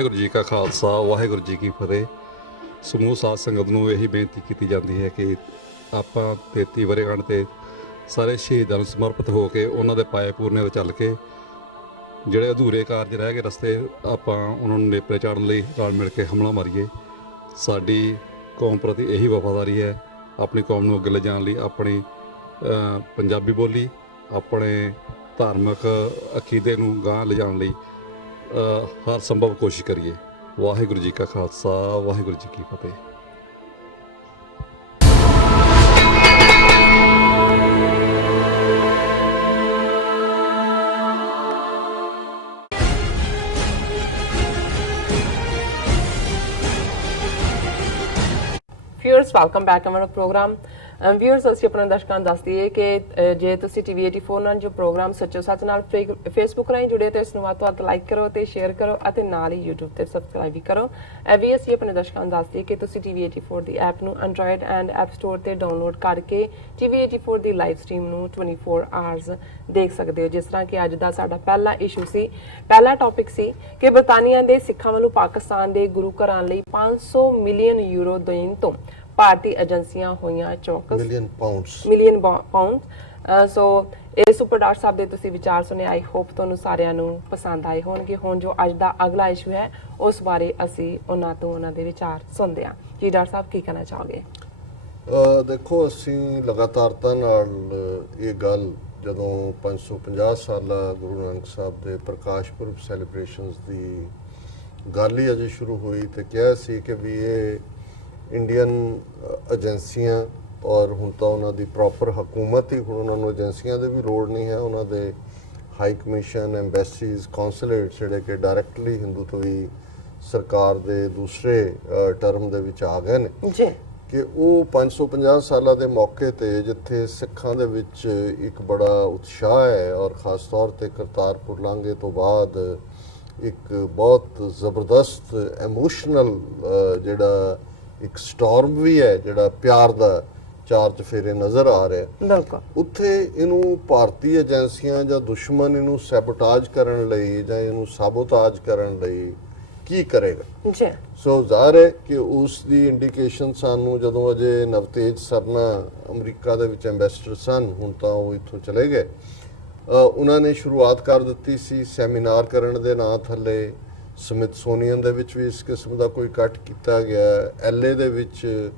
ਵਾਹਿਗੁਰੂ ਜੀ ਕਾ ਖਾਲਸਾ ਵਾਹਿਗੁਰੂ ਜੀ ਕੀ ਫਤਿਹ। ਸਮੂਹ ਸਾਧ ਸੰਗਤ ਨੂੰ ਇਹੀ ਬੇਨਤੀ ਕੀਤੀ ਜਾਂਦੀ ਹੈ ਕਿ ਆਪਾਂ 33 ਵਰ੍ਹੇਗੰਢ ਤੇ ਸਾਰੇ ਸ਼ਹੀਦਾਂ ਨੂੰ ਸਮਰਪਿਤ ਹੋ ਕੇ ਉਹਨਾਂ ਦੇ ਪਾਏ ਪੂਰਨੇ ਵਿੱਚ ਚੱਲ ਕੇ ਜਿਹੜੇ ਅਧੂਰੇ ਕਾਰਜ ਰਹਿ ਗਏ ਰਸਤੇ ਆਪਾਂ ਉਹਨਾਂ ਨੂੰ ਨੇਪਰੇ ਚਾੜਨ ਲਈ ਰਲ ਮਿਲ ਕੇ ਹਮਲਾ ਮਾਰੀਏ। ਸਾਡੀ ਕੌਮ ਪ੍ਰਤੀ ਇਹੀ ਵਫਾਦਾਰੀ ਹੈ, ਆਪਣੀ ਕੌਮ ਨੂੰ ਅੱਗੇ ਲਿਜਾਣ ਲਈ ਆਪਣੀ ਪੰਜਾਬੀ ਬੋਲੀ ਆਪਣੇ ਧਾਰਮਿਕ ਅਕੀਦੇ ਨੂੰ ਗਾਂਹ ਲਿਜਾਣ ਲਈ ਹਰ ਸੰਭਵ ਕੋਸ਼ਿਸ਼ ਕਰੀਏ। ਵਾਹਿਗੁਰੂ ਜੀ ਕਾ ਖਾਲਸਾ ਵਾਹਿਗੁਰੂ ਜੀ ਕੀ ਫਤਿਹ। ਵਿਊਅਰਸ ਵੈਲਕਮ ਬੈਕ ਅਮਨ ਪ੍ਰੋਗਰਾਮ। ਵਿਊਅਰਸ ਅਸੀਂ ਆਪਣੇ ਦਰਸ਼ਕਾਂ ਨੂੰ ਦੱਸ ਦਈਏ ਕਿ ਜੇ ਤੁਸੀਂ TV 84 ਨਾਲ ਜੋ ਪ੍ਰੋਗਰਾਮ ਸੱਚੋ ਸੱਚ ਨਾਲ ਫੇਸਬੁੱਕ ਰਾਹੀਂ ਜੁੜੇ ਤੇ ਇਸ ਨੂੰ ਵੱਧ ਤੋਂ ਵੱਧ ਲਾਈਕ ਕਰੋ ਤੇ ਸ਼ੇਅਰ ਕਰੋ ਅਤੇ ਨਾਲ ਹੀ YouTube ਤੇ ਸਬਸਕ੍ਰਾਈਬ ਵੀ ਕਰੋ। ਵੀ ਅਸੀਂ ਆਪਣੇ ਦਰਸ਼ਕਾਂ ਨੂੰ ਦੱਸ ਦਈਏ ਕਿ ਤੁਸੀਂ TV 84 ਦੀ ਐਪ ਨੂੰ Android ਐਂਡ App Store ਤੇ ਡਾਊਨਲੋਡ ਕਰਕੇ TV 84 ਦੀ ਲਾਈਵ ਸਟ੍ਰੀਮ ਨੂੰ 24 ਆਵਰਸ ਦੇਖ ਸਕਦੇ ਹੋ। ਜਿਸ ਤਰ੍ਹਾਂ ਕਿ ਅੱਜ ਦਾ ਸਾਡਾ ਪਹਿਲਾ ਇਸ਼ੂ ਸੀ, ਪਹਿਲਾ ਟੌਪਿਕ ਸੀ ਕਿ ਬਰਤਾਨੀਆ ਦੇ ਸਿੱਖਾਂ ਵੱਲੋਂ ਪਾਕਿਸਤਾਨ ਦੇ ਗੁਰੂ ਘਰਾਂ ਲਈ 500 ਮਿਲੀਅਨ ਯੂਰੋ ਦੇਣ ਤੋਂ ਭਾਰਤੀ ਏਜੰਸੀਆਂ ਹੋਈਆਂ ਚੌਕਸ। Million pound. ਸੋ ਇਸ ਉੱਪਰ ਡਾਕਟਰ ਸਾਹਿਬ ਦੇ ਤੁਸੀਂ ਵਿਚਾਰ ਸੁਣੇ। ਆਈ ਹੋਪ ਤੁਹਾਨੂੰ ਸਾਰਿਆਂ ਨੂੰ ਪਸੰਦ ਆਏ ਹੋਣਗੇ। ਹੁਣ ਜੋ ਅੱਜ ਦਾ ਅਗਲਾ ਇਸ਼ੂ ਹੈ ਉਸ ਬਾਰੇ ਅਸੀਂ ਉਹਨਾਂ ਤੋਂ ਉਹਨਾਂ ਦੇ ਵਿਚਾਰ ਸੁਣਦੇ ਹਾਂ। ਜੀ ਡਾਕਟਰ ਸਾਹਿਬ ਕੀ ਕਹਿਣਾ ਚਾਹੋਗੇ? ਦੇਖੋ, ਅਸੀਂ ਲਗਾਤਾਰਤਾ ਨਾਲ ਇਹ ਗੱਲ ਜਦੋਂ 550 ਸਾਲਾ ਗੁਰੂ ਨਾਨਕ ਸਾਹਿਬ ਦੇ ਪ੍ਰਕਾਸ਼ ਪੁਰਬ ਸੈਲੀਬ੍ਰੇਸ਼ਨਸ ਦੀ ਗੱਲ ਹੀ ਅਜੇ ਸ਼ੁਰੂ ਹੋਈ ਤੇ ਕਿਹਾ ਸੀ ਕਿ ਵੀ ਇਹ ਇੰਡੀਅਨ ਏਜੰਸੀਆਂ ਔਰ ਹੁਣ ਤਾਂ ਉਹਨਾਂ ਦੀ ਪ੍ਰੋਪਰ ਹਕੂਮਤ ਹੀ, ਹੁਣ ਉਹਨਾਂ ਨੂੰ ਏਜੰਸੀਆਂ ਦੇ ਵੀ ਲੋੜ ਨਹੀਂ ਹੈ। ਉਹਨਾਂ ਦੇ ਹਾਈ ਕਮਿਸ਼ਨ, ਐਮਬੈਸੀਜ਼, ਕੌਂਸੂਲੇਟ ਜਿਹੜੇ ਕਿ ਡਾਇਰੈਕਟਲੀ ਹਿੰਦੂਤਵੀ ਸਰਕਾਰ ਦੇ ਦੂਸਰੇ ਟਰਮ ਦੇ ਵਿੱਚ ਆ ਗਏ ਨੇ ਜੀ, ਕਿ ਉਹ 550 ਸਾਲਾਂ ਦੇ ਮੌਕੇ ਤੇ ਜਿੱਥੇ ਸਿੱਖਾਂ ਦੇ ਵਿੱਚ ਇੱਕ ਬੜਾ ਉਤਸ਼ਾਹ ਹੈ ਔਰ ਖਾਸ ਤੌਰ ਤੇ ਕਰਤਾਰਪੁਰ ਲਾਂਘੇ ਤੋਂ ਬਾਅਦ ਇੱਕ ਬਹੁਤ ਜ਼ਬਰਦਸਤ ਐਮੋਸ਼ਨਲ ਜਿਹੜਾ ਇੱਕ ਸਟਾਰਮ ਵੀ ਹੈ, ਜਿਹੜਾ ਪਿਆਰ ਦਾ ਚਾਰ ਚਫੇਰੇ ਨਜ਼ਰ ਆ ਰਿਹਾ, ਉੱਥੇ ਇਹਨੂੰ ਭਾਰਤੀ ਏਜੰਸੀਆਂ ਜਾਂ ਦੁਸ਼ਮਣ ਇਹਨੂੰ ਸੈਬੋਟਾਜ ਕਰਨ ਲਈ ਜਾਂ ਇਹਨੂੰ ਸਾਬੋਤਾਜ ਕਰਨ ਲਈ ਕੀ ਕਰੇਗਾ ਜੀ। ਸੋ ਜ਼ਾਹਰ ਹੈ ਕਿ ਉਸ ਦੀ ਇੰਡੀਕੇਸ਼ਨ ਸਾਨੂੰ ਜਦੋਂ ਅਜੇ ਨਵਤੇਜ ਸਰਨਾ ਅਮਰੀਕਾ ਦੇ ਵਿੱਚ ਐਂਬੈਸਡਰ ਸਨ, ਹੁਣ ਤਾਂ ਉਹ ਇੱਥੋਂ ਚਲੇ ਗਏ, ਉਹਨਾਂ ਨੇ ਸ਼ੁਰੂਆਤ ਕਰ ਦਿੱਤੀ ਸੀ ਸੈਮੀਨਾਰ ਕਰਨ ਦੇ ਨਾਂ ਥੱਲੇ। ਸਮਿਥਸੋਨੀਅਨ ਦੇ ਵਿੱਚ ਵੀ ਇਸ ਕਿਸਮ ਦਾ ਕੋਈ ਇਕੱਠ ਕੀਤਾ ਗਿਆ। LA ਦੇ ਵਿੱਚ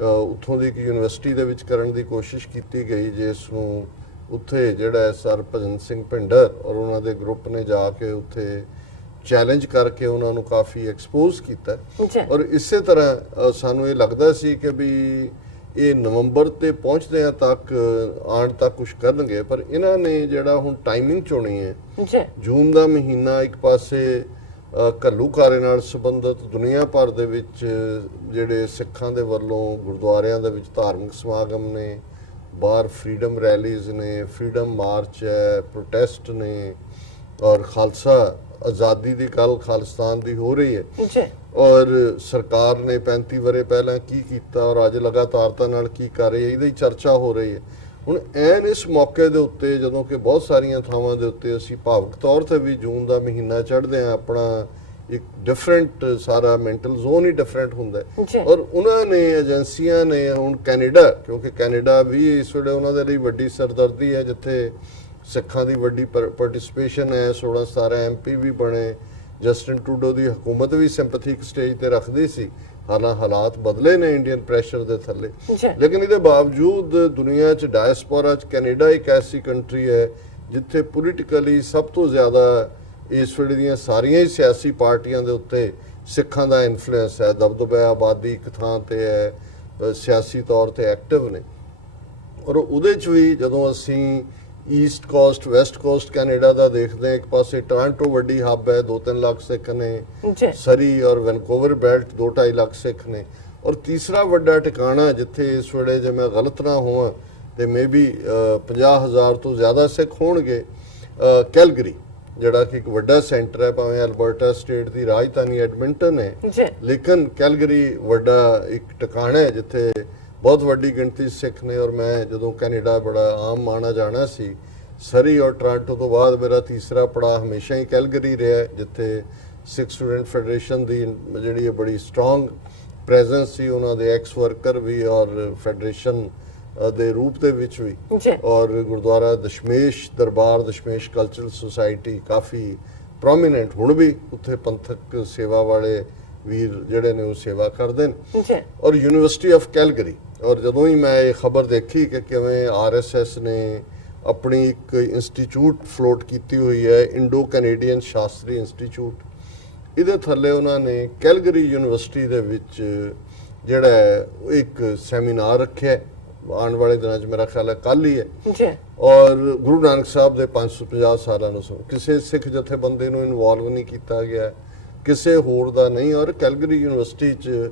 ਉੱਥੋਂ ਦੀ ਇੱਕ ਯੂਨੀਵਰਸਿਟੀ ਦੇ ਵਿੱਚ ਕਰਨ ਦੀ ਕੋਸ਼ਿਸ਼ ਕੀਤੀ ਗਈ, ਜਿਸ ਨੂੰ ਉੱਥੇ ਜਿਹੜਾ ਸਰ ਭਜਨ ਸਿੰਘ ਭਿੰਡਰ ਔਰ ਉਹਨਾਂ ਦੇ ਗਰੁੱਪ ਨੇ ਜਾ ਕੇ ਉੱਥੇ ਚੈਲੰਜ ਕਰਕੇ ਉਹਨਾਂ ਨੂੰ ਕਾਫੀ ਐਕਸਪੋਜ਼ ਕੀਤਾ। ਔਰ ਇਸੇ ਤਰ੍ਹਾਂ ਸਾਨੂੰ ਇਹ ਲੱਗਦਾ ਸੀ ਕਿ ਵੀ ਇਹ ਨਵੰਬਰ ਤੇ ਪਹੁੰਚਦੇ ਤੱਕ ਆਉਣ ਤੱਕ ਕੁਝ ਕਰਨਗੇ, ਪਰ ਇਹਨਾਂ ਨੇ ਜਿਹੜਾ ਹੁਣ ਟਾਈਮਿੰਗ ਚੁਣੀ ਹੈ, ਜੂਨ ਦਾ ਮਹੀਨਾ ਇੱਕ ਪਾਸੇ ਘੱਲੂਘਾਰੇ ਨਾਲ ਸੰਬੰਧਿਤ ਦੁਨੀਆ ਭਰ ਦੇ ਵਿੱਚ ਜਿਹੜੇ ਸਿੱਖਾਂ ਦੇ ਵੱਲੋਂ ਗੁਰਦੁਆਰਿਆਂ ਦੇ ਵਿੱਚ ਧਾਰਮਿਕ ਸਮਾਗਮ ਨੇ, ਬਾਹਰ ਫਰੀडम ਰੈਲੀਜ਼ ਨੇ, ਫਰੀडम ਮਾਰਚ ਹੈ, ਪ੍ਰੋਟੈਸਟ ਨੇ, ਔਰ ਖਾਲਸਾ ਆਜ਼ਾਦੀ ਦੀ ਗੱਲ ਖਾਲਿਸਤਾਨ ਦੀ ਹੋ ਰਹੀ ਹੈ। ਔਰ ਸਰਕਾਰ ਨੇ 35 ਵਰ੍ਹੇ ਪਹਿਲਾਂ ਕੀ ਕੀਤਾ ਔਰ ਅੱਜ ਲਗਾਤਾਰਤਾ ਨਾਲ ਕੀ ਕਰ ਰਹੀ ਹੈ, ਇਹਦੀ ਚਰਚਾ ਹੋ ਰਹੀ ਹੈ। ਹੁਣ ਐਨ ਇਸ ਮੌਕੇ ਦੇ ਉੱਤੇ ਜਦੋਂ ਕਿ ਬਹੁਤ ਸਾਰੀਆਂ ਥਾਵਾਂ ਦੇ ਉੱਤੇ ਅਸੀਂ ਭਾਵਕ ਤੌਰ ਤੇ ਵੀ ਜੂਨ ਦਾ ਮਹੀਨਾ ਚੜ੍ਹਦੇ ਹਾਂ, ਆਪਣਾ ਇੱਕ ਡਿਫਰੈਂਟ ਸਾਰਾ ਮੈਂਟਲ ਜ਼ੋਨ ਹੀ ਡਿਫਰੈਂਟ ਹੁੰਦਾ। ਔਰ ਉਹਨਾਂ ਨੇ ਏਜੰਸੀਆਂ ਨੇ ਹੁਣ ਕੈਨੇਡਾ, ਕਿਉਂਕਿ ਕੈਨੇਡਾ ਵੀ ਇਸ ਵੇਲੇ ਉਹਨਾਂ ਦੇ ਲਈ ਵੱਡੀ ਸਰਦਰਦੀ ਹੈ, ਜਿੱਥੇ ਸਿੱਖਾਂ ਦੀ ਵੱਡੀ ਪਾਰਟਿਸਿਪੇਸ਼ਨ ਹੈ, 16-17 MP ਵੀ ਬਣੇ। ਜਸਟਿਨ ਟਰੂਡੋ ਦੀ ਹਕੂਮਤ ਵੀ ਸਿੰਪੈਥਿਕ ਸਟੇਜ ਤੇ ਰੱਖਦੀ ਸੀ, ਹਾਲਾਤ ਬਦਲੇ ਨੇ ਇੰਡੀਅਨ ਪ੍ਰੈਸ਼ਰ ਦੇ ਥੱਲੇ, ਲੇਕਿਨ ਇਹਦੇ ਬਾਵਜੂਦ ਦੁਨੀਆ 'ਚ ਡਾਇਸਪੋਰਾ 'ਚ ਕੈਨੇਡਾ ਇੱਕ ਐਸੀ ਕੰਟਰੀ ਹੈ ਜਿੱਥੇ ਪੋਲੀਟੀਕਲੀ ਸਭ ਤੋਂ ਜ਼ਿਆਦਾ ਇਸ ਵੇਲੇ ਦੀਆਂ ਸਾਰੀਆਂ ਹੀ ਸਿਆਸੀ ਪਾਰਟੀਆਂ ਦੇ ਉੱਤੇ ਸਿੱਖਾਂ ਦਾ ਇਨਫਲੂਐਂਸ ਹੈ, ਦਬਦਬਾ ਆਬਾਦੀ ਇੱਕ ਥਾਂ ਤੇ ਹੈ, ਸਿਆਸੀ ਤੌਰ ਤੇ ਐਕਟਿਵ ਨੇ। ਔਰ ਉਹਦੇ 'ਚ ਵੀ ਜਦੋਂ ਅਸੀਂ east coast west coast Canada ਦਾ ਦੇਖਦੇ ਹਾਂ, ਇੱਕ ਪਾਸੇ ਟੋਰਾਂਟੋ ਵੱਡੀ ਹੱਬ ਹੈ, 2-3 ਲੱਖ ਸਿੱਖ ਨੇ, ਸਰੀ ਔਰ ਵੈਨਕੂਵਰ ਬੈਲਟ 2-2.5 ਲੱਖ ਸਿੱਖ ਨੇ, ਔਰ ਤੀਸਰਾ ਵੱਡਾ ਟਿਕਾਣਾ ਜਿੱਥੇ ਇਸ ਵੇਲੇ ਜੇ ਮੈਂ ਗਲਤ ਨਾ ਹੋਵਾਂ ਤੇ ਮੇਬੀ 50,000 ਤੋਂ ਜ਼ਿਆਦਾ ਸਿੱਖ ਹੋਣਗੇ, ਕੈਲਗਰੀ, ਜਿਹੜਾ ਕਿ ਇੱਕ ਵੱਡਾ ਸੈਂਟਰ ਹੈ, ਭਾਵੇਂ ਅਲਬਰਟਾ ਸਟੇਟ ਦੀ ਰਾਜਧਾਨੀ ਐਡਮਿੰਟਨ ਹੈ, ਲੇਕਿਨ ਕੈਲਗਰੀ ਵੱਡਾ ਇੱਕ ਟਿਕਾਣਾ ਹੈ ਜਿੱਥੇ ਬਹੁਤ ਵੱਡੀ ਗਿਣਤੀ ਸਿੱਖ ਨੇ। ਔਰ ਮੈਂ ਜਦੋਂ ਕੈਨੇਡਾ ਬੜਾ ਆਮ ਮਾਣਾ ਜਾਣਾ ਸੀ, ਸਰੀ ਔਰ ਟੋਰਾਂਟੋ ਤੋਂ ਬਾਅਦ ਮੇਰਾ ਤੀਸਰਾ ਪੜਾਅ ਹਮੇਸ਼ਾ ਹੀ ਕੈਲਗਰੀ ਰਿਹਾ, ਜਿੱਥੇ ਸਿੱਖ ਸਟੂਡੈਂਟ ਫੈਡਰੇਸ਼ਨ ਦੀ ਜਿਹੜੀ ਬੜੀ ਸਟਰੋਂਗ ਪ੍ਰੈਜ਼ੈਂਸ ਸੀ, ਉਹਨਾਂ ਦੇ ਐਕਸ ਵਰਕਰ ਵੀ ਔਰ ਫੈਡਰੇਸ਼ਨ ਦੇ ਰੂਪ ਦੇ ਵਿੱਚ ਵੀ, ਜੀ ਔਰ ਗੁਰਦੁਆਰਾ ਦਸ਼ਮੇਸ਼ ਦਰਬਾਰ ਦਸ਼ਮੇਸ਼ ਕਲਚਰਲ ਸੁਸਾਇਟੀ ਕਾਫੀ ਪ੍ਰੋਮੀਨੈਂਟ ਹੁਣ ਵੀ ਉੱਥੇ ਪੰਥਕ ਸੇਵਾ ਵਾਲੇ ਵੀਰ ਜਿਹੜੇ ਨੇ ਉਹ ਸੇਵਾ ਕਰਦੇ ਨੇ, ਜੀ ਔਰ ਯੂਨੀਵਰਸਿਟੀ ਆਫ ਕੈਲਗਰੀ। ਔਰ ਜਦੋਂ ਹੀ ਮੈਂ ਇਹ ਖਬਰ ਦੇਖੀ ਕਿ ਕਿਵੇਂ ਆਰਐਸਐਸ ਨੇ ਆਪਣੀ ਇੱਕ ਇੰਸਟੀਚਿਊਟ ਫਲੋਟ ਕੀਤੀ ਹੋਈ ਹੈ, ਇੰਡੋ ਕੈਨੇਡੀਅਨ ਸ਼ਾਸਤਰੀ ਇੰਸਟੀਚਿਊਟ, ਇਹਦੇ ਥੱਲੇ ਉਹਨਾਂ ਨੇ ਕੈਲਗਰੀ ਯੂਨੀਵਰਸਿਟੀ ਦੇ ਵਿੱਚ ਜਿਹੜਾ ਹੈ ਉਹ ਇੱਕ ਸੈਮੀਨਾਰ ਰੱਖਿਆ ਆਉਣ ਵਾਲੇ ਦਿਨਾਂ 'ਚ, ਮੇਰਾ ਖਿਆਲ ਹੈ ਕੱਲ੍ਹ ਹੀ ਹੈ, ਜੀ ਔਰ ਗੁਰੂ ਨਾਨਕ ਸਾਹਿਬ ਦੇ 550 ਸਾਲਾਂ ਨੂੰ ਕਿਸੇ ਸਿੱਖ ਜਥੇਬੰਦੀ ਨੂੰ ਇਨਵੋਲਵ ਨਹੀਂ ਕੀਤਾ ਗਿਆ, ਕਿਸੇ ਹੋਰ ਦਾ ਨਹੀਂ। ਔਰ ਕੈਲਗਰੀ ਯੂਨੀਵਰਸਿਟੀ 'ਚ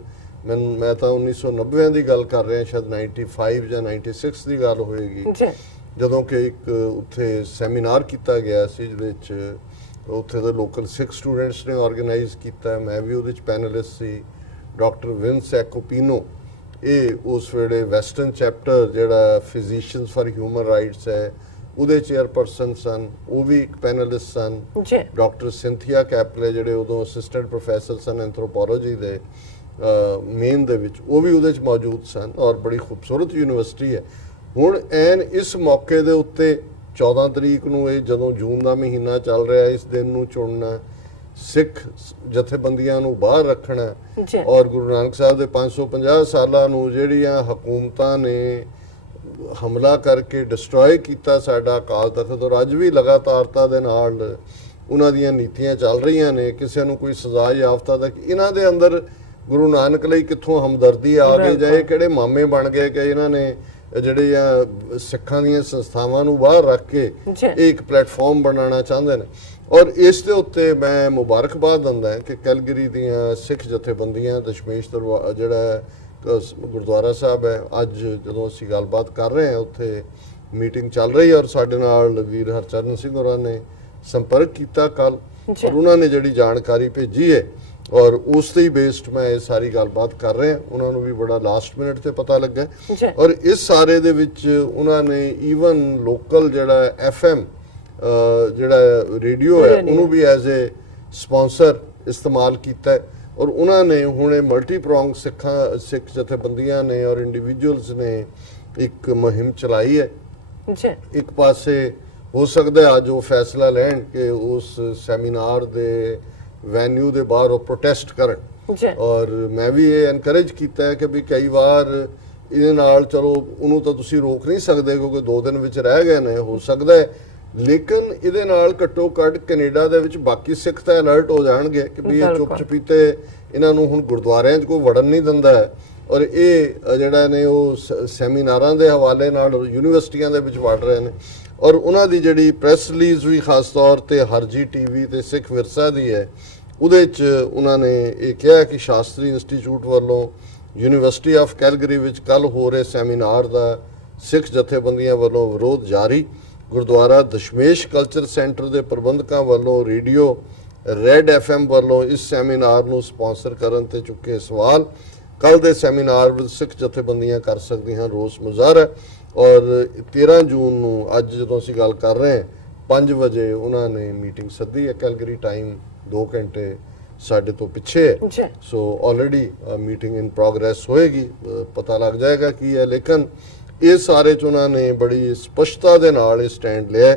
ਮੈਂ ਤਾਂ 1990 ਦੀ ਗੱਲ ਕਰ ਰਿਹਾ, ਸ਼ਾਇਦ 95 ਜਾਂ 96 ਦੀ ਗੱਲ ਹੋਏਗੀ, ਜੀ ਜਦੋਂ ਕਿ ਇੱਕ ਉੱਥੇ ਸੈਮੀਨਾਰ ਕੀਤਾ ਗਿਆ ਸੀ ਜਿਹਦੇ ਵਿੱਚ ਉੱਥੇ ਦੇ ਲੋਕਲ ਸਿੱਖ ਸਟੂਡੈਂਟਸ ਨੇ ਆਰਗੇਨਾਈਜ਼ ਕੀਤਾ, ਮੈਂ ਵੀ ਉਹਦੇ 'ਚ ਪੈਨਲਿਸਟ ਸੀ। ਡਾਕਟਰ ਵਿੰਸ ਐਕੋਪੀਨੋ ਇਹ ਉਸ ਵੇਲੇ ਵੈਸਟਰਨ ਚੈਪਟਰ ਜਿਹੜਾ ਫਿਜ਼ੀਸ਼ੀਅਨਸ ਫਾਰ ਹਿਊਮਨ ਰਾਈਟਸ ਹੈ ਉਹਦੇ ਚੇਅਰਪਰਸਨ ਸਨ, ਉਹ ਵੀ ਇੱਕ ਪੈਨਲਿਸਟ ਸਨ। ਜੀ ਡਾਕਟਰ ਸਿੰਥੀਆ ਕੈਪਲੇ ਜਿਹੜੇ ਉਦੋਂ ਅਸਿਸਟੈਂਟ ਪ੍ਰੋਫੈਸਰ ਸਨ ਐਂਥਰੋਪੋਲੋਜੀ ਦੇ ਮੇਨ ਦੇ ਵਿੱਚ, ਉਹ ਵੀ ਉਹਦੇ 'ਚ ਮੌਜੂਦ ਸਨ। ਔਰ ਬੜੀ ਖੂਬਸੂਰਤ ਯੂਨੀਵਰਸਿਟੀ ਹੈ। ਹੁਣ ਐਨ ਇਸ ਮੌਕੇ ਦੇ ਉੱਤੇ 14 ਤਰੀਕ ਨੂੰ, ਇਹ ਜਦੋਂ ਜੂਨ ਦਾ ਮਹੀਨਾ ਚੱਲ ਰਿਹਾ, ਇਸ ਦਿਨ ਨੂੰ ਚੁਣਨਾ, ਸਿੱਖ ਜਥੇਬੰਦੀਆਂ ਨੂੰ ਬਾਹਰ ਰੱਖਣਾ, ਜੀ ਔਰ ਗੁਰੂ ਨਾਨਕ ਸਾਹਿਬ ਦੇ 550 ਸਾਲਾਂ ਨੂੰ ਜਿਹੜੀਆਂ ਹਕੂਮਤਾਂ ਨੇ ਹਮਲਾ ਕਰਕੇ ਡਿਸਟਰੋਏ ਕੀਤਾ ਸਾਡਾ ਅਕਾਲ ਤਖਤ, ਔਰ ਅੱਜ ਵੀ ਲਗਾਤਾਰਤਾ ਦੇ ਨਾਲ ਉਹਨਾਂ ਦੀਆਂ ਨੀਤੀਆਂ ਚੱਲ ਰਹੀਆਂ ਨੇ, ਕਿਸੇ ਨੂੰ ਕੋਈ ਸਜ਼ਾ ਯਾਫਤਾ ਤੱਕ, ਇਹਨਾਂ ਦੇ ਅੰਦਰ ਗੁਰੂ ਨਾਨਕ ਲਈ ਕਿੱਥੋਂ ਹਮਦਰਦੀ ਆ ਗਈ ਜਾਂ ਇਹ ਕਿਹੜੇ ਮਾਮੇ ਬਣ ਗਏ ਕਿ ਇਹਨਾਂ ਨੇ ਜਿਹੜੇ ਆ ਸਿੱਖਾਂ ਦੀਆਂ ਸੰਸਥਾਵਾਂ ਨੂੰ ਬਾਹਰ ਰੱਖ ਕੇ ਇਹ ਇੱਕ ਪਲੇਟਫਾਰਮ ਬਣਾਉਣਾ ਚਾਹੁੰਦੇ ਨੇ। ਔਰ ਇਸ ਦੇ ਉੱਤੇ ਮੈਂ ਮੁਬਾਰਕਬਾਦ ਦਿੰਦਾ ਕਿ ਕੈਲਗਰੀ ਦੀਆਂ ਸਿੱਖ ਜਥੇਬੰਦੀਆਂ ਦਸ਼ਮੇਸ਼ ਦਰਬਾਰ ਜਿਹੜਾ ਗੁਰਦੁਆਰਾ ਸਾਹਿਬ ਹੈ, ਅੱਜ ਜਦੋਂ ਅਸੀਂ ਗੱਲਬਾਤ ਕਰ ਰਹੇ ਹਾਂ ਉੱਥੇ ਮੀਟਿੰਗ ਚੱਲ ਰਹੀ ਹੈ, ਔਰ ਸਾਡੇ ਨਾਲ ਵੀਰ ਹਰਚਰਨ ਸਿੰਘ ਹੋਰਾਂ ਨੇ ਸੰਪਰਕ ਕੀਤਾ ਕੱਲ, ਔਰ ਉਹਨਾਂ ਨੇ ਜਿਹੜੀ ਜਾਣਕਾਰੀ ਭੇਜੀ ਹੈ ਔਰ ਉਸ ਤੇ ਹੀ ਬੇਸਡ ਮੈਂ ਇਹ ਸਾਰੀ ਗੱਲਬਾਤ ਕਰ ਰਿਹਾ। ਉਹਨਾਂ ਨੂੰ ਵੀ ਬੜਾ ਲਾਸਟ ਮਿੰਟ ਤੇ ਪਤਾ ਲੱਗਾ, ਔਰ ਇਸ ਸਾਰੇ ਦੇ ਵਿੱਚ ਉਹਨਾਂ ਨੇ ਈਵਨ ਲੋਕਲ ਜਿਹੜਾ FM ਜਿਹੜਾ ਰੇਡੀਓ ਹੈ ਉਹਨੂੰ ਵੀ ਐਜ਼ ਏ ਸਪਾਂਸਰ ਇਸਤੇਮਾਲ ਕੀਤਾ, ਔਰ ਉਹਨਾਂ ਨੇ ਹੁਣ ਇਹ ਮਲਟੀ ਪ੍ਰੋਂਗ ਸਿੱਖ ਜਥੇਬੰਦੀਆਂ ਨੇ ਔਰ ਇੰਡੀਵਿਜੂਅਲਸ ਨੇ ਇੱਕ ਮੁਹਿੰਮ ਚਲਾਈ ਹੈ। ਇੱਕ ਪਾਸੇ ਹੋ ਸਕਦਾ ਅੱਜ ਉਹ ਫੈਸਲਾ ਲੈਣ ਕਿ ਉਸ ਸੈਮੀਨਾਰ ਦੇ ਵੈਨਿਊ ਦੇ ਬਾਹਰ ਉਹ ਪ੍ਰੋਟੈਸਟ ਕਰਨ, ਔਰ ਮੈਂ ਵੀ ਇਹ ਐਨਕਰੇਜ ਕੀਤਾ ਹੈ ਕਿ ਵੀ ਕਈ ਵਾਰ ਇਹਦੇ ਨਾਲ ਚਲੋ ਉਹਨੂੰ ਤਾਂ ਤੁਸੀਂ ਰੋਕ ਨਹੀਂ ਸਕਦੇ ਕਿਉਂਕਿ 2 ਦਿਨ ਵਿੱਚ ਰਹਿ ਗਏ ਨੇ, ਹੋ ਸਕਦਾ ਹੈ, ਲੇਕਿਨ ਇਹਦੇ ਨਾਲ ਘੱਟੋ ਘੱਟ ਕੈਨੇਡਾ ਦੇ ਵਿੱਚ ਬਾਕੀ ਸਿੱਖ ਤਾਂ ਅਲਰਟ ਹੋ ਜਾਣਗੇ ਕਿ ਵੀ ਇਹ ਚੁੱਪ ਚਪੀਤੇ ਇਹਨਾਂ ਨੂੰ ਹੁਣ ਗੁਰਦੁਆਰਿਆਂ 'ਚ ਕੋਈ ਵੜਨ ਨਹੀਂ ਦਿੰਦਾ ਹੈ, ਔਰ ਇਹ ਜਿਹੜਾ ਨੇ ਉਹ ਸੈਮੀਨਾਰਾਂ ਦੇ ਹਵਾਲੇ ਨਾਲ ਯੂਨੀਵਰਸਿਟੀਆਂ ਦੇ ਵਿੱਚ ਵੜ ਰਹੇ ਨੇ। ਔਰ ਉਹਨਾਂ ਦੀ ਜਿਹੜੀ ਪ੍ਰੈਸ ਰਿਲੀਜ਼ ਵੀ ਖਾਸ ਤੌਰ ਤੇ ਹਰਜੀ TV ਤੇ ਸਿੱਖ ਵਿਰਸਾ ਦੀ ਹੈ, ਉਹਦੇ 'ਚ ਉਹਨਾਂ ਨੇ ਇਹ ਕਿਹਾ ਕਿ ਸ਼ਾਸਤਰੀ ਇੰਸਟੀਚਿਊਟ ਵੱਲੋਂ ਯੂਨੀਵਰਸਿਟੀ ਆਫ ਕੈਲਗਰੀ ਵਿੱਚ ਕੱਲ ਹੋ ਰਹੇ ਸੈਮੀਨਾਰ ਦਾ ਸਿੱਖ ਜਥੇਬੰਦੀਆਂ ਵੱਲੋਂ ਵਿਰੋਧ ਜਾਰੀ। ਗੁਰਦੁਆਰਾ ਦਸ਼ਮੇਸ਼ ਕਲਚਰ ਸੈਂਟਰ ਦੇ ਪ੍ਰਬੰਧਕਾਂ ਵੱਲੋਂ ਰੇਡੀਓ ਰੈਡ FM ਵੱਲੋਂ ਇਸ ਸੈਮੀਨਾਰ ਨੂੰ ਸਪਾਂਸਰ ਕਰਨ ਤੇ ਚੁੱਕੇ ਸਵਾਲ। ਕੱਲ ਦੇ ਸੈਮੀਨਾਰ ਵਿੱਚ ਸਿੱਖ ਜਥੇਬੰਦੀਆਂ ਕਰ ਸਕਦੀਆਂ ਰੋਸ ਮੁਜ਼ਾਹਰਾ, ਔਰ 13 ਜੂਨ ਨੂੰ ਅੱਜ ਜਦੋਂ ਅਸੀਂ ਗੱਲ ਕਰ ਰਹੇ ਹਾਂ 5 ਵਜੇ ਉਹਨਾਂ ਨੇ ਮੀਟਿੰਗ ਸੱਦੀ ਹੈ। ਕੈਲਗਰੀ ਟਾਈਮ 2 ਘੰਟੇ ਸਾਡੇ ਤੋਂ ਪਿੱਛੇ ਹੈ, ਸੋ ਆਲਰੇਡੀ ਮੀਟਿੰਗ ਇਨ ਪ੍ਰੋਗਰੈਸ ਹੋਏਗੀ, ਪਤਾ ਲੱਗ ਜਾਏਗਾ ਕੀ ਹੈ। ਲੇਕਿਨ ਇਹ ਸਾਰੇ 'ਚ ਉਹਨਾਂ ਨੇ ਬੜੀ ਸਪਸ਼ਟਤਾ ਦੇ ਨਾਲ ਇਹ ਸਟੈਂਡ ਲਿਆ।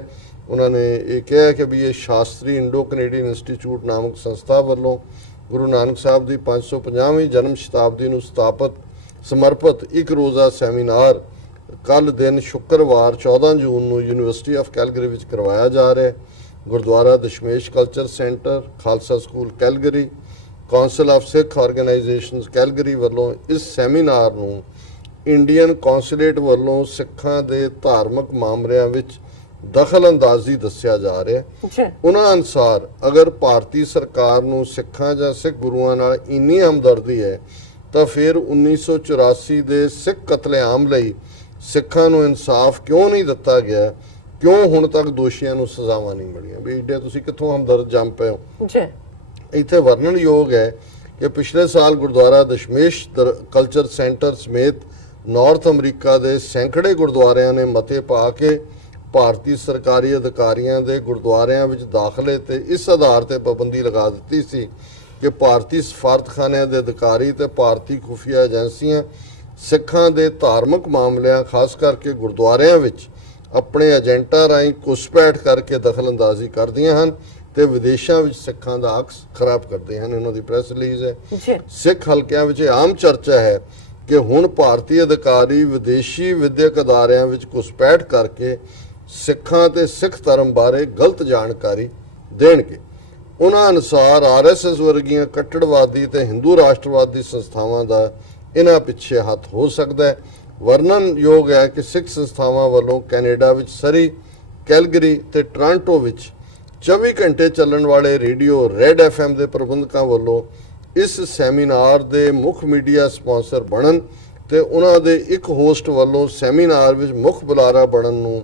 ਉਹਨਾਂ ਨੇ ਇਹ ਕਿਹਾ ਕਿ ਵੀ ਇਹ ਸ਼ਾਸਤਰੀ ਇੰਡੋ ਕੈਨੇਡੀਅਨ ਇੰਸਟੀਚਿਊਟ ਨਾਮਕ ਸੰਸਥਾ ਵੱਲੋਂ ਗੁਰੂ ਨਾਨਕ ਸਾਹਿਬ ਦੀ 550ਵੀਂ ਜਨਮ ਸ਼ਤਾਬਦੀ ਨੂੰ ਸਮਰਪਿਤ ਇੱਕ ਰੋਜ਼ਾ ਸੈਮੀਨਾਰ ਕੱਲ ਦਿਨ ਸ਼ੁੱਕਰਵਾਰ 14 ਜੂਨ ਨੂੰ ਯੂਨੀਵਰਸਿਟੀ ਆਫ ਕੈਲਗਰੀ ਵਿੱਚ ਕਰਵਾਇਆ ਜਾ ਰਿਹਾ ਹੈ। Gurdwara Dashmesh culture centre, Khalsa school Calgary, council of Sikh organisations Calgary ਵੱਲੋਂ ਇਸ ਸੈਮੀਨਾਰ ਨੂੰ ਇੰਡੀਅਨ ਕੌਂਸੂਲੇਟ ਵੱਲੋਂ ਸਿੱਖਾਂ ਦੇ ਧਾਰਮਿਕ ਮਾਮਲਿਆਂ ਵਿੱਚ ਦਖਲ ਅੰਦਾਜ਼ੀ ਦੱਸਿਆ ਜਾ ਰਿਹਾ ਹੈ। ਉਹਨਾਂ ਅਨੁਸਾਰ ਅਗਰ ਭਾਰਤੀ ਸਰਕਾਰ ਨੂੰ ਸਿੱਖਾਂ ਜਾਂ ਸਿੱਖ ਗੁਰੂਆਂ ਨਾਲ ਇੰਨੀ ਹਮਦਰਦੀ ਹੈ ਤਾਂ ਫਿਰ 1984 ਦੇ ਸਿੱਖ ਕਤਲੇਆਮ ਲਈ ਸਿੱਖਾਂ ਨੂੰ ਇਨਸਾਫ ਕਿਉਂ ਨਹੀਂ ਦਿੱਤਾ ਗਿਆ, ਕਿਉਂ ਹੁਣ ਤੱਕ ਦੋਸ਼ੀਆਂ ਨੂੰ ਸਜ਼ਾਵਾਂ ਨਹੀਂ ਮਿਲੀਆਂ, ਵੀ ਏਡੇ ਤੁਸੀਂ ਕਿੱਥੋਂ ਹਮਦਰਦ ਜੰਮ ਪਏ ਹੋ। ਇੱਥੇ ਵਰਣਨਯੋਗ ਹੈ ਕਿ ਪਿਛਲੇ ਸਾਲ ਗੁਰਦੁਆਰਾ ਦਸ਼ਮੇਸ਼ ਕਲਚਰ ਸੈਂਟਰ ਸਮੇਤ ਨਾਰਥ ਅਮਰੀਕਾ ਦੇ ਸੈਂਕੜੇ ਗੁਰਦੁਆਰਿਆਂ ਨੇ ਮਤੇ ਪਾ ਕੇ ਭਾਰਤੀ ਸਰਕਾਰੀ ਅਧਿਕਾਰੀਆਂ ਦੇ ਗੁਰਦੁਆਰਿਆਂ ਵਿੱਚ ਦਾਖਲੇ ਤੇ ਇਸ ਆਧਾਰ ਤੇ ਪਾਬੰਦੀ ਲਗਾ ਦਿੱਤੀ ਸੀ ਕਿ ਭਾਰਤੀ ਸਫਾਰਤਖਾਨਿਆਂ ਦੇ ਅਧਿਕਾਰੀ ਤੇ ਭਾਰਤੀ ਖੁਫੀਆ ਏਜੰਸੀਆਂ ਸਿੱਖਾਂ ਦੇ ਧਾਰਮਿਕ ਮਾਮਲਿਆਂ ਖਾਸ ਕਰਕੇ ਗੁਰਦੁਆਰਿਆਂ ਵਿੱਚ ਆਪਣੇ ਏਜੰਟਾਂ ਰਾਹੀਂ ਘੁਸਪੈਠ ਕਰਕੇ ਦਖਲਅੰਦਾਜ਼ੀ ਕਰਦੀਆਂ ਹਨ ਤੇ ਵਿਦੇਸ਼ਾਂ ਵਿੱਚ ਸਿੱਖਾਂ ਦਾ ਅਕਸ ਖਰਾਬ ਕਰਦੇ ਹਨ। ਇਹਨਾਂ ਦੀ ਪ੍ਰੈਸ ਰਿਲੀਜ਼ ਹੈ। ਜੀ ਸਿੱਖ ਹਲਕਿਆਂ ਵਿੱਚ ਇਹ ਆਮ ਚਰਚਾ ਹੈ ਕਿ ਹੁਣ ਭਾਰਤੀ ਅਧਿਕਾਰੀ ਵਿਦੇਸ਼ੀ ਵਿਦਿਅਕ ਅਦਾਰਿਆਂ ਵਿੱਚ ਘੁਸਪੈਠ ਕਰਕੇ ਸਿੱਖਾਂ ਤੇ ਸਿੱਖ ਧਰਮ ਬਾਰੇ ਗਲਤ ਜਾਣਕਾਰੀ ਦੇਣਗੇ। ਉਹਨਾਂ ਅਨੁਸਾਰ ਆਰਐਸਐਸ ਵਰਗੀਆਂ ਕੱਟੜਵਾਦੀ ਤੇ ਹਿੰਦੂ ਰਾਸ਼ਟਰਵਾਦੀ ਸੰਸਥਾਵਾਂ ਦਾ ਇਹਨਾਂ ਪਿੱਛੇ ਹੱਥ ਹੋ ਸਕਦਾ ਹੈ। ਵਰਣਨਯੋਗ ਹੈ ਕਿ ਸਿੱਖ ਸੰਸਥਾਵਾਂ ਵੱਲੋਂ ਕੈਨੇਡਾ ਵਿੱਚ ਸਰੀ, ਕੈਲਗਰੀ ਤੇ ਟੋਰਾਂਟੋ ਵਿੱਚ 24 ਘੰਟੇ ਚੱਲਣ ਵਾਲੇ ਰੇਡੀਓ ਰੈਡ ਐਫਐਮ ਦੇ ਪ੍ਰਬੰਧਕਾਂ ਵੱਲੋਂ ਇਸ ਸੈਮੀਨਾਰ ਦੇ ਮੁੱਖ ਮੀਡੀਆ ਸਪਾਂਸਰ ਬਣਨ ਤੇ ਉਹਨਾਂ ਦੇ ਇੱਕ ਹੋਸਟ ਵੱਲੋਂ ਸੈਮੀਨਾਰ ਵਿੱਚ ਮੁੱਖ ਬੁਲਾਰਾ ਬਣਨ ਨੂੰ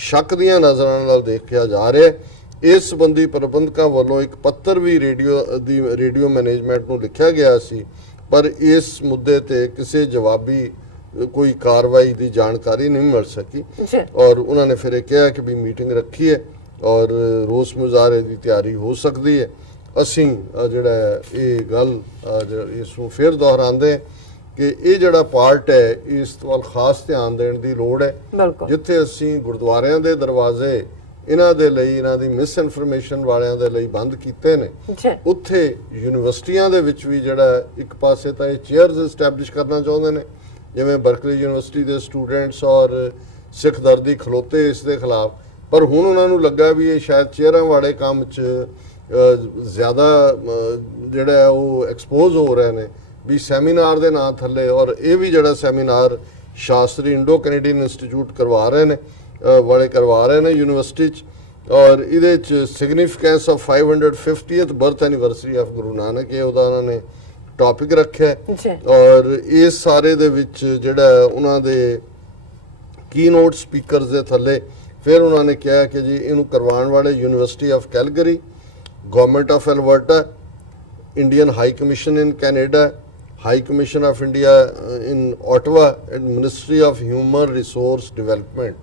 ਸ਼ੱਕ ਦੀਆਂ ਨਜ਼ਰਾਂ ਨਾਲ ਦੇਖਿਆ ਜਾ ਰਿਹਾ ਹੈ। ਇਸ ਸੰਬੰਧੀ ਪ੍ਰਬੰਧਕਾਂ ਵੱਲੋਂ ਇੱਕ ਪੱਤਰ ਵੀ ਰੇਡੀਓ ਮੈਨੇਜਮੈਂਟ ਨੂੰ ਲਿਖਿਆ ਗਿਆ ਸੀ, ਪਰ ਇਸ ਮੁੱਦੇ ਤੇ ਕਿਸੇ ਜਵਾਬੀ ਕੋਈ ਕਾਰਵਾਈ ਦੀ ਜਾਣਕਾਰੀ ਨਹੀਂ ਮਿਲ ਸਕੀ। ਔਰ ਉਹਨਾਂ ਨੇ ਫਿਰ ਇਹ ਕਿਹਾ ਕਿ ਵੀ ਮੀਟਿੰਗ ਰੱਖੀ ਹੈ ਔਰ ਰੋਸ ਮੁਜ਼ਾਹਰੇ ਦੀ ਤਿਆਰੀ ਹੋ ਸਕਦੀ ਹੈ। ਅਸੀਂ ਜਿਹੜਾ ਇਹ ਗੱਲ ਇਸ ਨੂੰ ਫਿਰ ਦੁਹਰਾਉਂਦੇ ਕਿ ਇਹ ਜਿਹੜਾ ਪਾਰਟ ਹੈ ਇਸ ਵੱਲ ਖਾਸ ਧਿਆਨ ਦੇਣ ਦੀ ਲੋੜ ਹੈ। ਜਿੱਥੇ ਅਸੀਂ ਗੁਰਦੁਆਰਿਆਂ ਦੇ ਦਰਵਾਜ਼ੇ ਇਹਨਾਂ ਦੇ ਲਈ, ਇਹਨਾਂ ਦੀ ਮਿਸ ਇਨਫੋਰਮੇਸ਼ਨ ਵਾਲਿਆਂ ਦੇ ਲਈ ਬੰਦ ਕੀਤੇ ਨੇ, ਉੱਥੇ ਯੂਨੀਵਰਸਿਟੀਆਂ ਦੇ ਵਿੱਚ ਵੀ ਜਿਹੜਾ ਇੱਕ ਪਾਸੇ ਤਾਂ ਇਹ ਚੇਅਰਸ ਐਸਟੈਬਲਿਸ਼ ਕਰਨਾ ਚਾਹੁੰਦੇ ਨੇ, ਜਿਵੇਂ ਬਰਕਲੀ ਯੂਨੀਵਰਸਿਟੀ ਦੇ ਸਟੂਡੈਂਟਸ ਔਰ ਸਿੱਖ ਦਰਦੀ ਖਲੋਤੇ ਇਸ ਦੇ ਖਿਲਾਫ, ਪਰ ਹੁਣ ਉਹਨਾਂ ਨੂੰ ਲੱਗਾ ਵੀ ਇਹ ਸ਼ਾਇਦ ਚੇਅਰਾਂ ਵਾਲੇ ਕੰਮ 'ਚ ਜ਼ਿਆਦਾ ਜਿਹੜਾ ਉਹ ਐਕਸਪੋਜ਼ ਹੋ ਰਹੇ ਨੇ ਵੀ ਸੈਮੀਨਾਰ ਦੇ ਨਾਂ ਥੱਲੇ। ਔਰ ਇਹ ਵੀ ਜਿਹੜਾ seminar Shastri Indo Canadian institute ਕਰਵਾ ਰਹੇ ਨੇ ਯੂਨੀਵਰਸਿਟੀ 'ਚ, ਔਰ ਇਹਦੇ 'ਚ significance of 550th birth anniversary of Guru Nanak ਇਹ ਉਹਦਾ ਉਹਨਾਂ ਨੇ ਟੌਪਿਕ ਰੱਖਿਆ। ਔਰ ਇਸ ਸਾਰੇ ਦੇ ਵਿੱਚ ਜਿਹੜਾ ਉਹਨਾਂ ਦੇ ਕੀਨੋਟ ਸਪੀਕਰਸ ਦੇ ਥੱਲੇ ਫਿਰ ਉਹਨਾਂ ਨੇ ਕਿਹਾ ਕਿ ਜੀ ਇਹਨੂੰ ਕਰਵਾਉਣ ਵਾਲੇ university of Calgary, government of Alberta, Indian high commission in Canada, high commission of India in Ottawa and ministry of human resource development,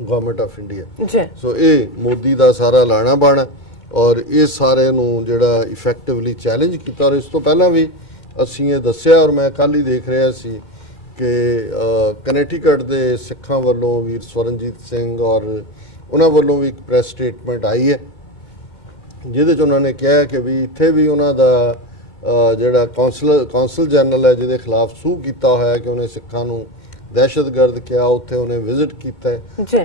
government of India. So ਇਹ ਮੋਦੀ ਦਾ ਸਾਰਾ ਲਾਣਾ ਬਾਣਾ ਔਰ ਇਹ ਸਾਰੇ ਨੂੰ ਜਿਹੜਾ ਇਫੈਕਟਿਵਲੀ ਚੈਲੰਜ ਕੀਤਾ। ਔਰ ਇਸ ਤੋਂ ਪਹਿਲਾਂ ਵੀ ਅਸੀਂ ਇਹ ਦੱਸਿਆ ਔਰ ਮੈਂ ਕੱਲ੍ਹ ਹੀ ਦੇਖ ਰਿਹਾ ਸੀ ਕਿ ਕਨੈਟੀਕਟ ਦੇ ਸਿੱਖਾਂ ਵੱਲੋਂ ਵੀਰ ਸਵਰਨਜੀਤ ਸਿੰਘ ਔਰ ਉਹਨਾਂ ਵੱਲੋਂ ਵੀ ਇੱਕ ਪ੍ਰੈਸ ਸਟੇਟਮੈਂਟ ਆਈ ਹੈ ਜਿਹਦੇ 'ਚ ਉਹਨਾਂ ਨੇ ਕਿਹਾ ਕਿ ਵੀ ਇੱਥੇ ਵੀ ਉਹਨਾਂ ਦਾ ਜਿਹੜਾ ਕੌਂਸਲ ਜਨਰਲ ਹੈ ਜਿਹਦੇ ਖਿਲਾਫ ਸੂਹ ਕੀਤਾ ਹੋਇਆ ਕਿ ਉਹਨੇ ਸਿੱਖਾਂ ਨੂੰ ਦਹਿਸ਼ਤਗਰਦ ਕਿਹਾ, ਉੱਥੇ ਉਹਨੇ ਵਿਜ਼ਿਟ ਕੀਤਾ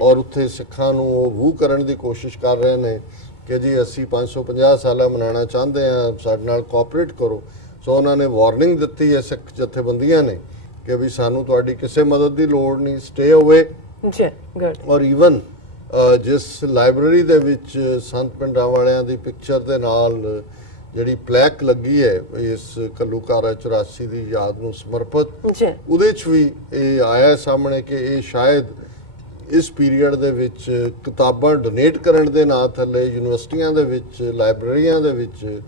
ਔਰ ਉੱਥੇ ਸਿੱਖਾਂ ਨੂੰ ਉਹ ਵੂ ਕਰਨ ਦੀ ਕੋਸ਼ਿਸ਼ ਕਰ ਰਹੇ ਨੇ ਕਿ ਜੀ ਅਸੀਂ 550 ਸਾਲਾ ਮਨਾਉਣਾ ਚਾਹੁੰਦੇ ਹਾਂ, ਸਾਡੇ ਨਾਲ ਕੋਆਪਰੇਟ ਕਰੋ। ਸੋ ਉਹਨਾਂ ਨੇ ਵਾਰਨਿੰਗ ਦਿੱਤੀ ਹੈ ਸਿੱਖ ਜਥੇਬੰਦੀਆਂ ਨੇ ਕਿ ਵੀ ਸਾਨੂੰ ਤੁਹਾਡੀ ਕਿਸੇ ਮਦਦ ਦੀ ਲੋੜ ਨਹੀਂ, ਸਟੇ ਅਵੇ। ਔਰ ਈਵਨ ਜਿਸ ਲਾਇਬ੍ਰੇਰੀ ਦੇ ਵਿੱਚ ਸੰਤ ਪਿੰਡਾਂ ਵਾਲਿਆਂ ਦੀ ਪਿਕਚਰ ਦੇ ਨਾਲ ਜਿਹੜੀ ਪਲੈਕ ਲੱਗੀ ਹੈ ਇਸ ਘੱਲੂਘਾਰਾ 84 ਦੀ ਯਾਦ ਨੂੰ ਸਮਰਪਿਤ, ਉਹਦੇ 'ਚ ਵੀ ਇਹ ਆਇਆ ਸਾਹਮਣੇ ਕਿ ਇਹ ਸ਼ਾਇਦ ਇਸ ਪੀਰੀਅਡ ਦੇ ਵਿੱਚ ਕਿਤਾਬਾਂ ਡੋਨੇਟ ਕਰਨ ਦੇ ਨਾਂ ਥੱਲੇ ਯੂਨੀਵਰਸਿਟੀਆਂ ਦੇ ਵਿੱਚ, ਲਾਇਬ੍ਰੇਰੀਆਂ ਦੇ ਵਿੱਚ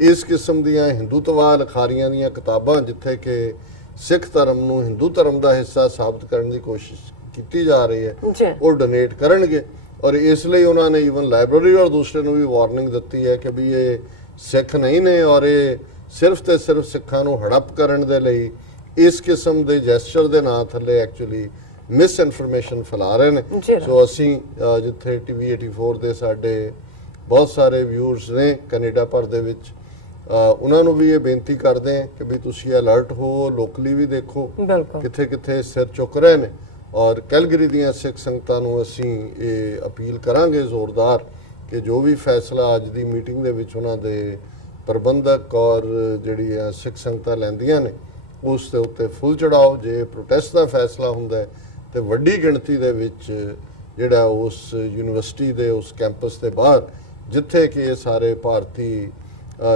ਇਸ ਕਿਸਮ ਦੀਆਂ ਹਿੰਦੂਤਵਾ ਲਿਖਾਰੀਆਂ ਦੀਆਂ ਕਿਤਾਬਾਂ ਜਿੱਥੇ ਕਿ ਸਿੱਖ ਧਰਮ ਨੂੰ ਹਿੰਦੂ ਧਰਮ ਦਾ ਹਿੱਸਾ ਸਾਬਤ ਕਰਨ ਦੀ ਕੋਸ਼ਿਸ਼ ਕੀਤੀ ਜਾ ਰਹੀ ਹੈ, ਉਹ ਡੋਨੇਟ ਕਰਨਗੇ। ਔਰ ਇਸ ਲਈ ਉਹਨਾਂ ਨੇ ਈਵਨ ਲਾਇਬ੍ਰੇਰੀ ਔਰ ਦੂਸਰੇ ਨੂੰ ਵੀ ਵਾਰਨਿੰਗ ਦਿੱਤੀ ਹੈ ਕਿ ਵੀ ਇਹ ਸਿੱਖ ਨਹੀਂ ਨੇ ਔਰ ਇਹ ਸਿਰਫ ਤੇ ਸਿਰਫ ਸਿੱਖਾਂ ਨੂੰ ਹੜਪ ਕਰਨ ਦੇ ਲਈ ਇਸ ਕਿਸਮ ਦੇ ਜੈਸਚਰ ਦੇ ਨਾਂ ਥੱਲੇ ਐਕਚੁਅਲੀ ਮਿਸ ਇਨਫੋਰਮੇਸ਼ਨ ਫੈਲਾ ਰਹੇ ਨੇ। ਸੋ ਅਸੀਂ ਜਿੱਥੇ TV 84 ਦੇ ਸਾਡੇ ਬਹੁਤ ਸਾਰੇ ਵਿਊਅਰਸ ਨੇ ਕੈਨੇਡਾ ਭਰ ਦੇ ਵਿੱਚ, ਉਹਨਾਂ ਨੂੰ ਵੀ ਇਹ ਬੇਨਤੀ ਕਰਦੇ ਹਾਂ ਕਿ ਵੀ ਤੁਸੀਂ ਅਲਰਟ ਹੋ, ਲੋਕਲੀ ਵੀ ਦੇਖੋ ਕਿੱਥੇ ਕਿੱਥੇ ਸਿਰ ਚੁੱਕ ਰਹੇ ਨੇ। ਔਰ ਕੈਲਗਰੀ ਦੀਆਂ ਸਿੱਖ ਸੰਗਤਾਂ ਨੂੰ ਅਸੀਂ ਇਹ ਅਪੀਲ ਕਰਾਂਗੇ ਜ਼ੋਰਦਾਰ ਕਿ ਜੋ ਵੀ ਫੈਸਲਾ ਅੱਜ ਦੀ ਮੀਟਿੰਗ ਦੇ ਵਿੱਚ ਉਹਨਾਂ ਦੇ ਪ੍ਰਬੰਧਕ ਔਰ ਜਿਹੜੀ ਸਿੱਖ ਸੰਗਤਾਂ ਲੈਂਦੀਆਂ ਨੇ ਉਸ ਦੇ ਉੱਤੇ ਫੁੱਲ ਚੜਾਓ। ਜੇ ਪ੍ਰੋਟੈਸਟ ਦਾ ਫੈਸਲਾ ਹੁੰਦਾ ਤੇ ਵੱਡੀ ਗਿਣਤੀ ਦੇ ਵਿੱਚ ਜਿਹੜਾ ਉਸ ਯੂਨੀਵਰਸਿਟੀ ਦੇ ਉਸ ਕੈਂਪਸ ਦੇ ਬਾਹਰ ਜਿੱਥੇ ਕਿ ਇਹ ਸਾਰੇ ਭਾਰਤੀ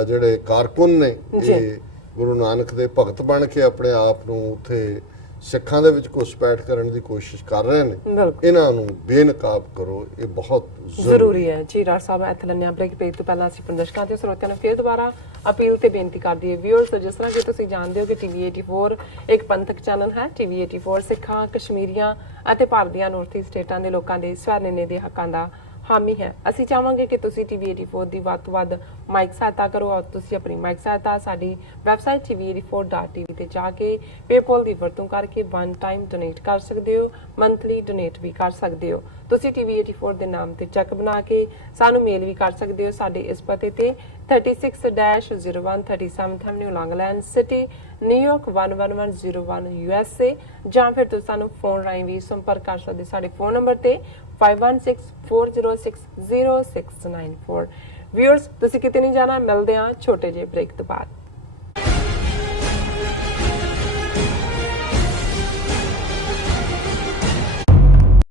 ਜਿਹੜੇ ਕਾਰਕੁਨ ਨੇ ਇਹ ਗੁਰੂ ਨਾਨਕ ਦੇ ਭਗਤ ਬਣ ਕੇ ਆਪਣੇ ਆਪ ਨੂੰ ਉੱਥੇ ਸਿੱਖਾਂ ਦੇ ਵਿੱਚ ਘੁਸਪੈਠ ਕਰਨ ਦੀ ਕੋਸ਼ਿਸ਼ ਕਰ ਰਹੇ ਨੇ, ਬਿਲਕੁਲ ਇਹਨਾਂ ਨੂੰ ਬੇਨਕਾਬ ਕਰੋ। ਇਹ ਬਹੁਤ ਜ਼ਰੂਰੀ ਹੈ ਜੀ। ਰਾਜ ਸਾਹਿਬ ਇੱਥੇ ਲੈਣੇ ਆ ਬ੍ਰੇਕ। ਤੋਂ ਪਹਿਲਾਂ ਅਸੀਂ ਪ੍ਰਦਰਸ਼ਕਾਂ ਤੇ ਸਰੋਤਿਆਂ ਨੂੰ ਫਿਰ ਦੁਬਾਰਾ ਅਪੀਲ ਤੇ ਬੇਨਤੀ ਕਰਦੀ ਹੈ ਵਿਊਅਰਸ, ਜਿਸ ਤਰ੍ਹਾਂ ਕਿ ਤੁਸੀਂ ਜਾਣਦੇ ਹੋ ਕਿ ਟੀਵੀ 84 ਇੱਕ ਪੰਥਕ ਚੈਨਲ ਹੈ। ਟੀਵੀ 84 ਸਿੱਖਾਂ, ਕਸ਼ਮੀਰੀਆਂ ਅਤੇ ਭਾਰਤ ਦੀਆਂ ਨਾਰਥ ਈਸਟ ਸਟੇਟਾਂ ਦੇ ਲੋਕਾਂ ਦੇ ਸਵੈ-ਨਿਰਣੇ ਦੇ ਹੱਕਾਂ ਦਾ ਹਾਮੀ ਹੈ। ਅਸੀਂ ਚਾਹਾਂਗੇ ਕਿ ਤੁਸੀਂ ਟੀਵੀ 84 ਦੀ ਵੱਧ ਤੋਂ ਵੱਧ ਮਾਈਕ ਸਹਾਇਤਾ ਕਰੋ। ਔਰ ਤੁਸੀਂ ਆਪਣੀ ਮਾਈਕ ਸਹਾਇਤਾ ਸਾਡੀ ਵੈਬਸਾਈਟ tv84.tv ਤੇ ਜਾ ਕੇ ਪੇਪਾਲ ਦੀ ਵਰਤੋਂ ਕਰਕੇ ਵਨ ਟਾਈਮ ਡੋਨੇਟ ਕਰ ਸਕਦੇ ਹੋ, ਮੰਥਲੀ ਡੋਨੇਟ ਵੀ ਕਰ ਸਕਦੇ ਹੋ। ਤੁਸੀਂ ਟੀਵੀ 84 ਦੇ ਨਾਮ ਤੇ ਚੈੱਕ ਬਣਾ ਕੇ ਸਾਨੂੰ ਮੇਲ ਵੀ ਕਰ ਸਕਦੇ ਹੋ ਸਾਡੇ ਇਸ ਪਤੇ ਤੇ 36-0137 ਐਵਨਿਊ ਲੌਂਗਲੈਂਡ ਸਿਟੀ, ਨਿਊਯਾਰਕ 11101 USA, ਜਾਂ ਫਿਰ ਤੁਸੀਂ ਸਾਨੂੰ ਫੋਨ ਰਾਹੀਂ ਵੀ ਸੰਪਰਕ ਕਰ ਸਕਦੇ ਸਾਡੇ ਫੋਨ ਨੰਬਰ ਤੇ 5164060694। ਵਿਊਅਰਸ, ਤੁਸੀਂ ਕਿਤੇ ਨਹੀਂ ਜਾਣਾ, ਮਿਲਦੇ ਹਾਂ ਛੋਟੇ ਜਿਹੇ ਬ੍ਰੇਕ ਤੋਂ ਬਾਅਦ।